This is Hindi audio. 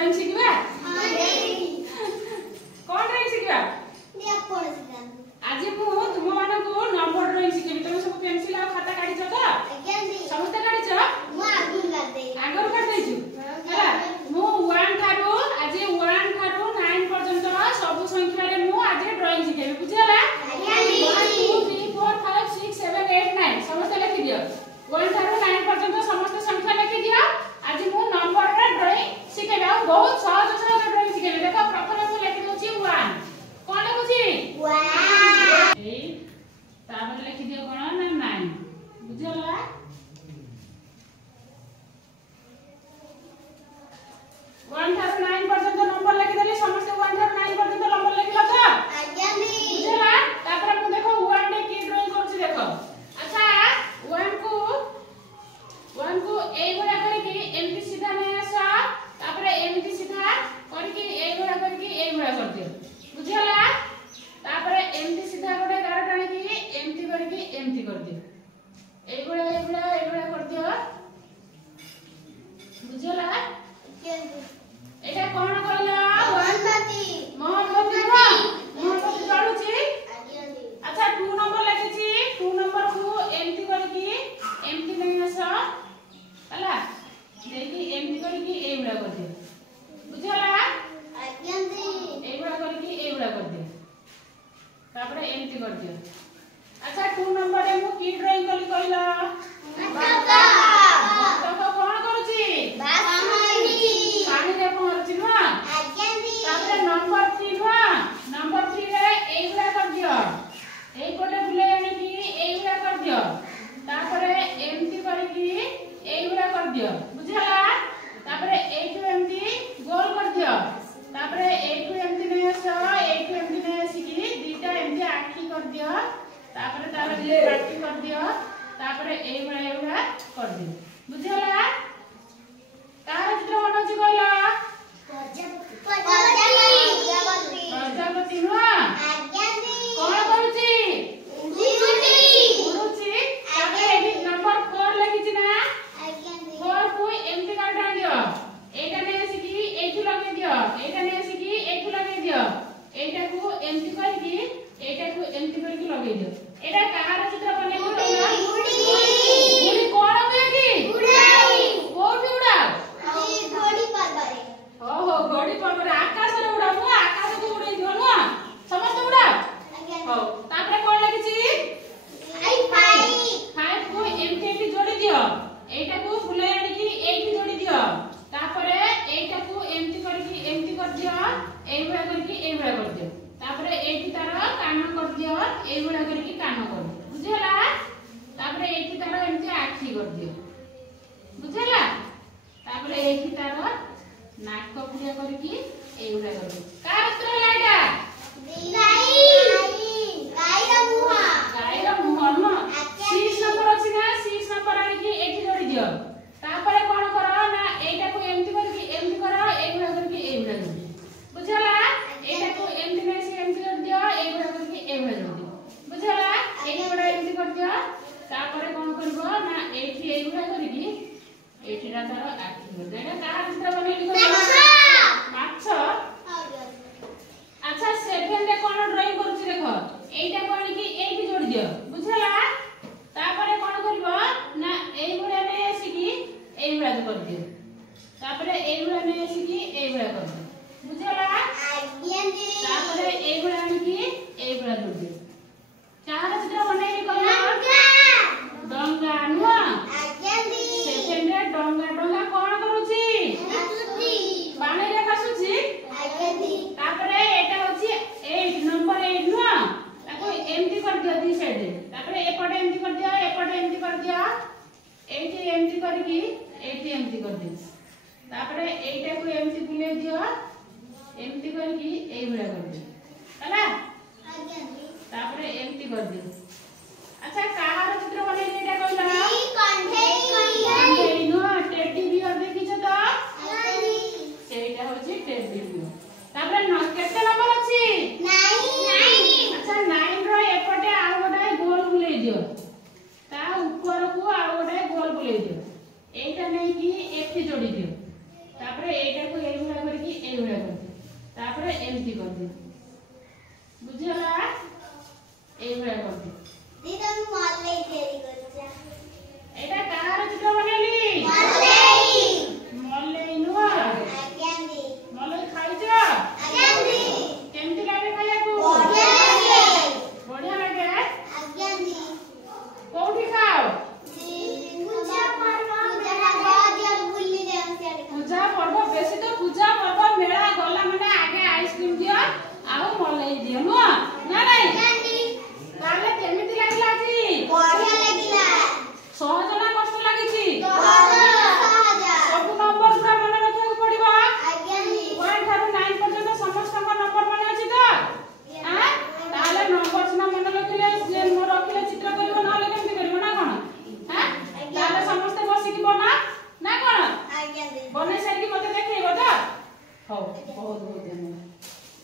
ड्राइंग शिखिबा कोन ड्राइंग शिखिबा आज मु तुम मानको नंबर ड्राइंग शिखेबी तुम सब पेंसिल आ खाता काढी छ त समस्त काढी छ मु आगर काढ दैछु हला मु 1 थारो आज 1 थारो 9 पर्यंत सब संख्या रे मु आज ड्राइंग शिखेबी बुझला 1 2 3 4 5 6 7 8 9 समस्त लिखि दियो 1 थारो 9 पर्यंत समस्त संख्या लिखि दियो आज मु नंबर रे ड्राइंग शिखेबी आ बहुत सहज सहज ड्राइंग शिखेबी देखो प्रथम मु लिखि दोछि 1 कोन लिखुछि 1 ए तापर लिखि दियो कोन ना 9 बुझला 1 थारो 9 पर्यंत नंबर लिखि देली समस्त 1 थारो 9 पर्यंत नंबर लिखिला त आज्ञा दी बुझला तापर मु देखो 1 रे की ड्राइंग करछि देखो अच्छा 1 को ए गुडा करके एमटी सीधा नै आसा तापर एमटी सीधा करके ए गुडा करके ए गुडा कर दियो बुझला तापर एमटी सीधा गोटे गार टाणी की एमटी करके एमटी कर दियो ए गुडा कर दियो बुझला एटा कोन कहला मोहब्बती चलुची अच्छा 2 नंबर लिखिछी 2 नंबर को एमटी करके एमटी नै आसा हला देखि एमटी करके ए गुडा कर दियो बुझला आज्ञा दी ए गुडा करके ए गुडा कर दियो तापर एमटी कर दियो अच्छा 2 नंबर रे मु की ड्राइंग कली कहला बतका कोन करूची पानी रे पहुंची ना आज्ञा दी तापर नंबर 3 ना नंबर 3 रे ए गुडा कर दियो ए कोटे बुले आनी की ए गुडा कर दियो तापर एमटी करके ए गुडा कर दियो बुझला तापर ए टू एमटी गोल कर दियो तापर ए टू एमटी नै आसा ए टू एमटी नै आसी की दीटा एमटी आखी कर दियो तापर ये आखी कर दियो तापर ए गुडा कर दियो बुझला कार चित्र बनौची कहला प्रजापति नुआ आज्ञा दी कोन करूची उड़ुची तापर एडी नंबर 4 लिखिची ना आज्ञा दी 4 को एमटी कर दियो एटा नै आसी की एठू लगे दियो एटा नै आसी की एठू लगे दियो एटा को एमटी करके एटा को एमटी करके लगे दियो एटा कार चित्र बनेबो उड़ी कोन कहे की उड़ाई कोठी उड़ा गोडी पर्वरे हो गोडी पर्वरे आकाश रे उड़ा मु आकाश को उड़ाई दियो न समस्त उड़ा हो तापर कोन लागिची 5 को एमटी जोड़ी दियो एटा को फुलाई आनी की एठी जोड़ी दियो तापर एटा को एमटी करके एमटी कर दियो ए गुडा करके ए गुडा कर दियो तापर एठी तार कान कर दियो ए गुडा करके कान कर बुझला तापर एठी तार एमटी आखी कर दियो बुझला तापर एठी तार नाक पुडिया करके ए गुडा कर दियो कार उत्तर लाइटा गाईर मुह न 6 नंबर अछि ना 6 नंबर आनी की एठी जोड़ी दियो तापर कोन करो ना एटा को एमटी करके एमटी करो ए गुडा करके ए गुडा कर दियो बुझला एटा को एमटी नै से एमटी कर दियो ए गुडा करके ए गुडा कर दियो बुझला ए गुडा एमटी कर दियो तापर कोन करबो ना एठी ए गुडा करके एठीरा तार आखी कर दे एटा कार चित्र बनेली माछ अच्छा 7 रे कोन ड्राइंग करूची देखो एटा कोन की एठी जोड़ी दियो बुझला तापर कोन करबो ना ए गुडा नै आसी की ए गुडा कर दियो तापर ए गुडा नै आसी की ए गुडा कर दियो बुझला आज्ञा दी तापर ए गुडा आनी की ए गुडा कर दियो चार चित्र बनेली कहला डंगा नुआ आज्ञा दी सेकेंड रे डंगा कोन करूची पानी रे खसुची आज्ञा दी तापर एटा होची 8 नंबर 8 नुआ ताको एमटी कर दियो दी साइड तापर एपटे एमटी कर दियो एपटे एमटी कर दियो एटी एमटी करके एटी एमटी कर दियो तापर एटा को एमटी बुले दियो एमटी करके ए गुडा कर दियो हला आज्ञा दी तापर एमटी कर दियो अच्छा काहार चित्र बनेली एटा कहला कंठे नो टेडी बियर देखिछ त सेटा होची टेडी बियर तापर न केते नंबर अछि 9 अच्छा 9 रो एपटे आ गोटा गोल बुले दियो ता ऊपर को आ गोटा गोल बुले दियो एटा नै की एठी जोड़ी दियो तापर एटा को ए गुडा एमती कर दे बुझिला एई भले कर दे दीदा मल्ले देरी करछा एटा कहार चित्र बनेली मल्ले नुआ आज्ञा दी मल्ले खाइ छ आज्ञा दी केमती लागे खाया को बढ़िया लागे आज्ञा दी कोठी खाओ पूजा पर्व बुल्ली जाऊ सियाडे पूजा पर्व बेसी तो पूजा पर्व मेला गला माने आगे आइसक्रीम दियो आउ मल्ले दियो नुआ ना नहीं ताले केमिति लागिला जी बढ़िया लागिला सहज ना कष्ट लागिछि सहज सब नंबर पूरा मन रखिବାକୁ पड़िबो आज्ञा दी 1 ठारू 9 पर्यंत समस्त नंबर मन अछि तो हां ताले नंबर सिना मन रखिले जे मो रखिले चित्र करिवो नले केमिति करिवो ना कोन हां ताले समस्त बसी की बना ना कोन आज्ञा दी बने सारी की मते देखैबो तो हो बहुत बहुत धन्यवाद।